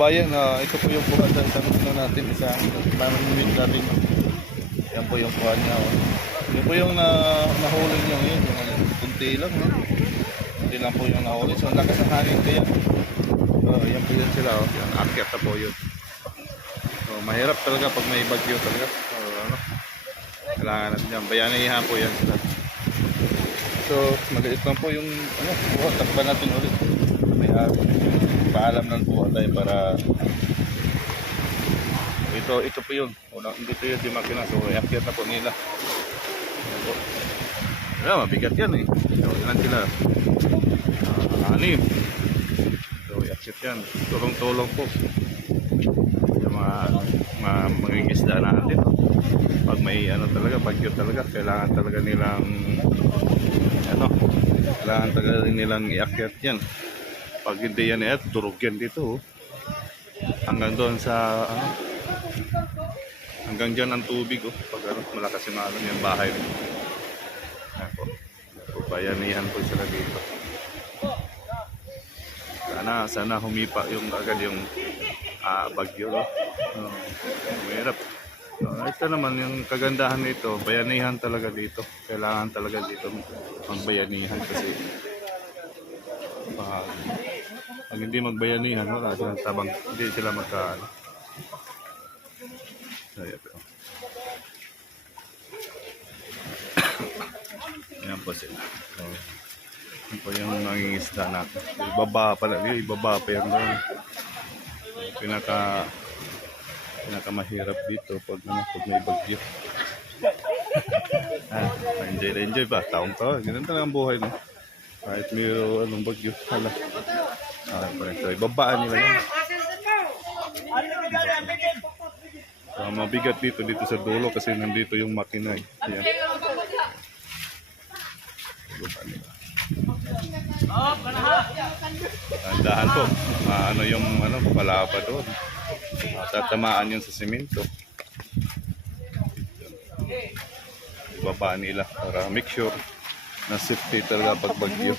kabayan, ito po yung kuha sa isang ano natin, isang mamimit natin. Yan po yung kuha niya. Oh. Yan po yung nahuli niya ngayon. Yung kunti lang. No? Kunti lang po yung nahuli. So, ang lakas ng hangin kaya. Yan po yun sila. Oh. Yan, akyat na po yun. So, mahirap talaga pag may bagyo talaga. Ano, kailangan natin yan. Bayanihan po yan sila. So, maliit lang po yung ano, kuha. Takpan natin ulit. May paalam lang po tayo para ito po yun. Dito yun di makina. So, i-akyat na po nila. Mabigat yan eh. So, ilan sila? 6. So, i-akyat yan. Tulong-tulong po. Yung mga isda natin. Pag may ano talaga, bagyo talaga, kailangan talaga nilang kailangan talaga nilang i-akyat yan. Pag hindi yan durog yan dito. Hanggang doon sa hanggang dyan ang tubig. Pag malakas yung yung bahay. Bayanihan po sila dito. Sana humipa yung agad yung bagyo. Mahirap. Ito naman yung kagandahan nito, bayanihan talaga dito. Kailangan talaga dito magbayanihan kasi pag hindi magbayanihan, wala silang tabang, hindi sila magkaano. Ayan po sila. So, yan po yung nangingisda natin. Ibaba pa yan doon. Pinakamahirap dito pag may bagyo. Enjoy ba? Taong-taon. Ganun talaga ang buhay, no? Kahit mayroong bagyo. Hala. So, ibabaan nila yan. So, mabigat dito sa dulo kasi nandito yung makina. Ayan. Tandahan po. Yung palapa doon. Tatamaan yun sa simento. Ibaba nila para make sure na safety talaga pag bagyo.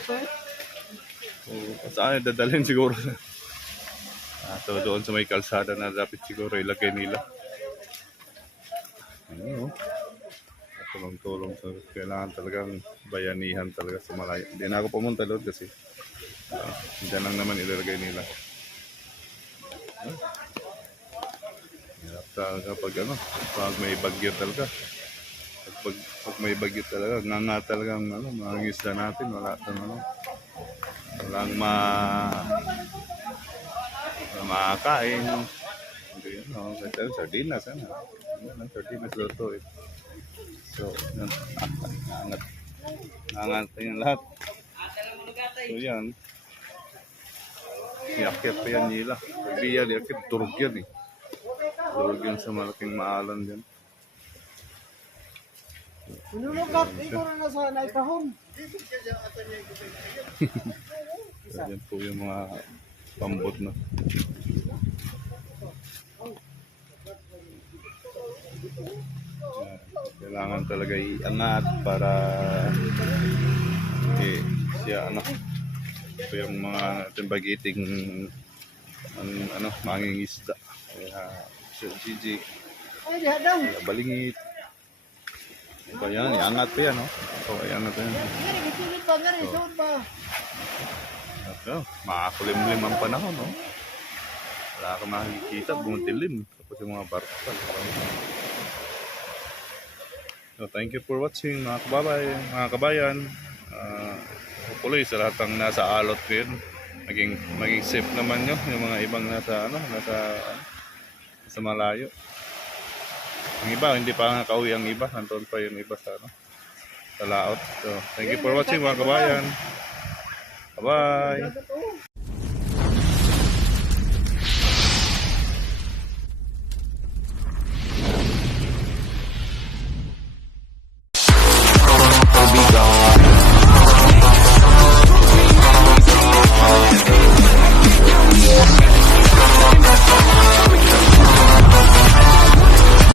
So, saan dadalhin siguro? So, doon sa may kalsada na dapat siguro ilagay nila. Tulong-tulong. So, kailangan talagang bayanihan talaga sa malayo. Hindi na ako pumunta doon kasi dyan lang naman ilalagay nila. Talaga pag may bagyo talaga. Pag may bagyo talaga, nga talagang mga isda natin, walang makakain. Sardinas, sardinas luto eh. So, nangat yung lahat. So yan, iakit pa yan nila. Pag di yan, iakit, turog yan eh. Turog yan sa malaking maalan dyan. Nulungkat, ikaw na nasa naikahon. So, yan po yung mga pambot na. Kailangan talaga iangat para siya ito yung mga timbagiting manging isda. Gigi balingit. Ito yan, iangat pa yan. So, iangat pa yan. So, makakulimlim ang panahon. Wala ka makikita, bumutilim. Tapos yung mga barko. So, thank you for watching mga kabayan. Hopefully sa lahat ng nasa alot din, maging safe naman nyo. Yung mga ibang nasa malayo. Ang iba, hindi pa nakauwi ang iba. Nandoon pa yung iba sa laot. So, thank you for watching mga kabayan. Bye-bye.